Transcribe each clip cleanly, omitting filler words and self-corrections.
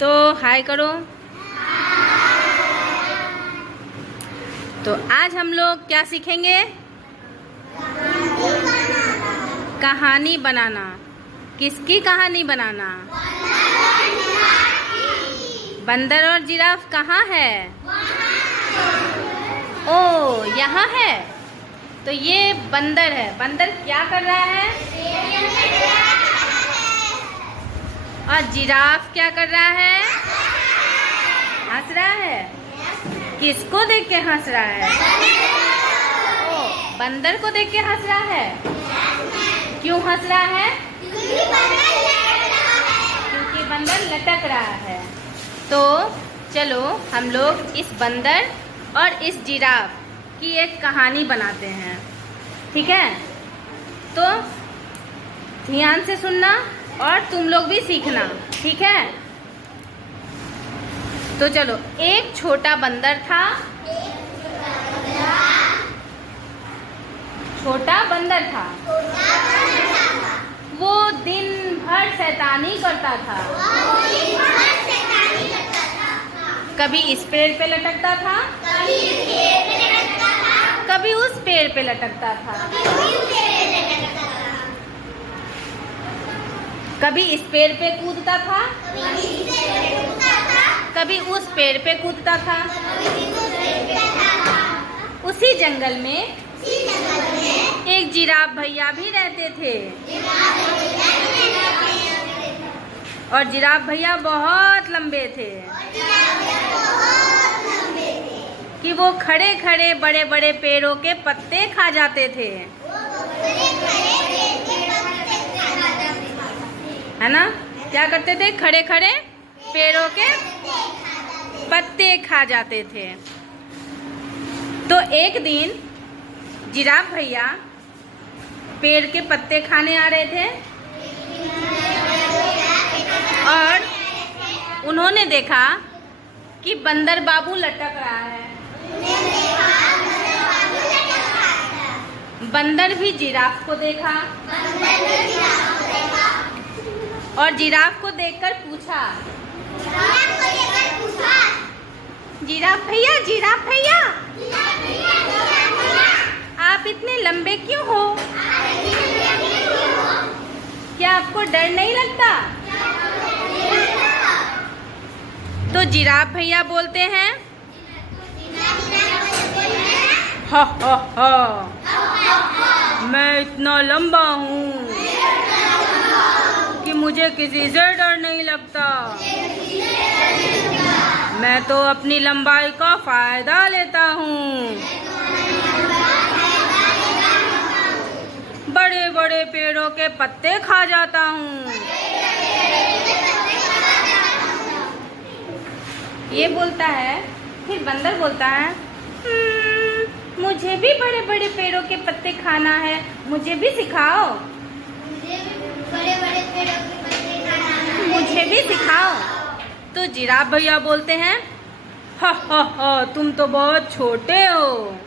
तो हाय करो। तो आज हम लोग क्या सीखेंगे? कहानी बनाना। किसकी कहानी बनाना? बंदर और जिराफ कहाँ है? ओ, यहाँ है। तो ये बंदर है। बंदर क्या कर रहा है? और जिराफ क्या कर रहा है? हंस रहा है। किसको देख के हंस रहा है? ओ, बंदर को देख के हंस रहा है। क्यों हंस रहा है? क्योंकि बंदर लटक रहा है। तो चलो हम लोग इस बंदर और इस जिराफ की एक कहानी बनाते हैं, ठीक है? तो ध्यान से सुनना और तुम लोग भी सीखना, ठीक है? तो चलो, एक छोटा बंदर था। छोटा बंदर था। वो दिन भर शैतानी करता था। कभी इस पेड़ पे लटकता था, कभी उस पेड़ पे लटकता था। कभी इस पेड़ पे कूदता था, कभी उस पेड़ पे कूदता था। उसी जंगल में एक जिराफ भैया भी रहते थे। और जिराफ भैया बहुत लंबे थे कि वो खड़े खड़े बड़े बड़े पेड़ों के पत्ते खा जाते थे, है ना? क्या करते थे? खड़े खड़े पेड़ों के पत्ते खा जाते थे। तो एक दिन जिराफ भैया पेड़ के पत्ते खाने आ रहे थे और उन्होंने देखा कि बंदर बाबू लटक रहा है। बंदर भी जिराफ को देखा और जिराफ को देखकर पूछा, जिराफ भैया आप इतने लंबे क्यों हो? क्या आपको डर नहीं लगता? तो जिराफ भैया बोलते हैं, हा हा हा, मैं इतना लंबा हूँ कि मुझे किसी से डर नहीं लगता। मैं तो अपनी लंबाई का फायदा लेता हूँ। बड़े बड़े पेड़ों के पत्ते खा जाता हूँ। ये बोलता है। फिर बंदर बोलता है, मुझे भी बड़े बड़े पेड़ों के पत्ते खाना है, मुझे भी सिखाओ। मुझे भी सिखाओ। तो जिराफ भैया बोलते हैं, हा हा हा, तुम तो बहुत छोटे हो,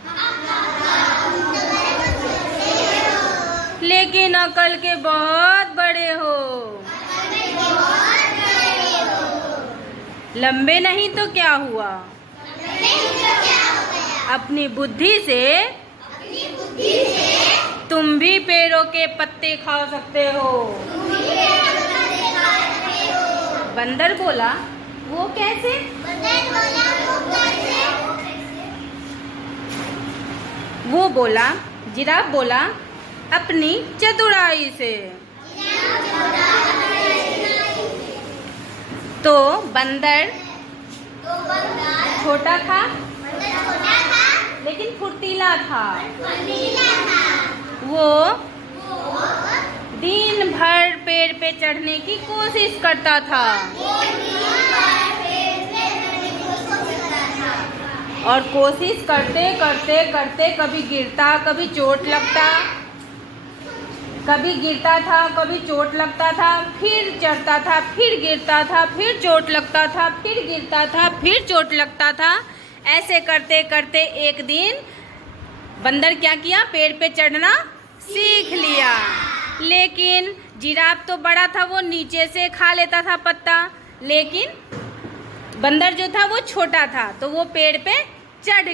लेकिन अकल के बहुत बड़े हो। लंबे नहीं तो क्या हुआ? अपनी बुद्धि से तुम भी पेड़ों के पत्ते खा सकते हो। बंदर बोला, वो कैसे? वो बोला, जिराफ बोला, अपनी चतुराई से। तो बंदर छोटा था लेकिन फुर्तीला था। वो दिन भर पेड़ पे चढ़ने की कोशिश करता था और कोशिश करते करते करते कभी गिरता, कभी चोट लगता, कभी गिरता था, कभी चोट लगता था, फिर चढ़ता था, फिर गिरता था, फिर चोट लगता था, फिर गिरता था, फिर चोट लगता था। ऐसे करते करते एक दिन बंदर क्या किया? पेड़ पे चढ़ना सीख लिया। लेकिन जिराफ तो बड़ा था, वो नीचे से खा लेता था पत्ता, लेकिन बंदर जो था वो छोटा था, तो वो पेड़ पे चढ़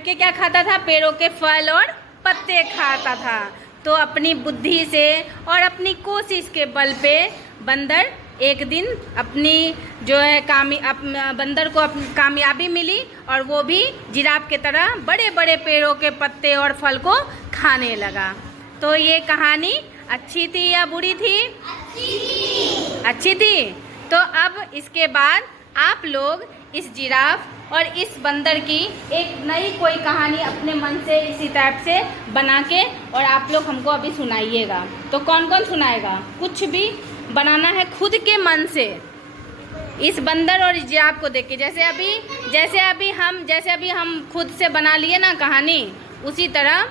के क्या खाता था, पेड़ों के फल और पत्ते खाता था। तो अपनी बुद्धि से और अपनी कोशिश के बल पे बंदर एक दिन अपनी जो है बंदर को कामयाबी मिली और वो भी जिराफ के तरह बड़े बड़े पेड़ों के पत्ते और फल को खाने लगा। तो ये कहानी अच्छी थी या बुरी थी? अच्छी थी। तो अब इसके बाद आप लोग इस जिराफ और इस बंदर की एक नई कोई कहानी अपने मन से इसी टाइप से बना के और आप लोग हमको अभी सुनाइएगा। तो कौन कौन सुनाएगा? कुछ भी बनाना है खुद के मन से, इस बंदर और जिराफ को देख के। जैसे अभी हम खुद से बना लिए ना कहानी, उसी तरह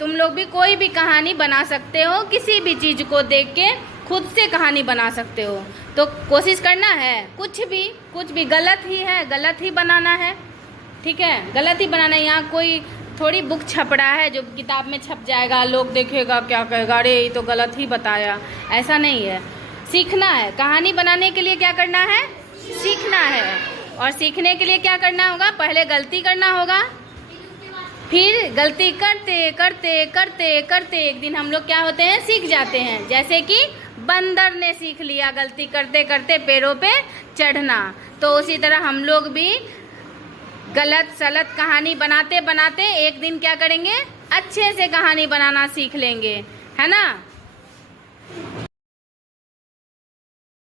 तुम लोग भी कोई भी कहानी बना सकते हो। किसी भी चीज़ को देख के खुद से कहानी बना सकते हो। तो कोशिश करना है, कुछ भी गलत ही है, गलत ही बनाना है, ठीक है? गलत ही बनाना है। यहाँ कोई थोड़ी बुक छप रहा है जो किताब में छप जाएगा, लोग देखेगा क्या कहेगा, अरे ये तो गलत ही बताया, ऐसा नहीं है। सीखना है। कहानी बनाने के लिए क्या करना है? सीखना है। और सीखने के लिए क्या करना होगा? पहले गलती करना होगा, फिर गलती करते करते करते करते एक दिन हम लोग क्या होते हैं? सीख जाते हैं। जैसे कि बंदर ने सीख लिया गलती करते करते पेड़ों पे चढ़ना। तो उसी तरह हम लोग भी गलत सलत कहानी बनाते बनाते एक दिन क्या करेंगे? अच्छे से कहानी बनाना सीख लेंगे, है ना?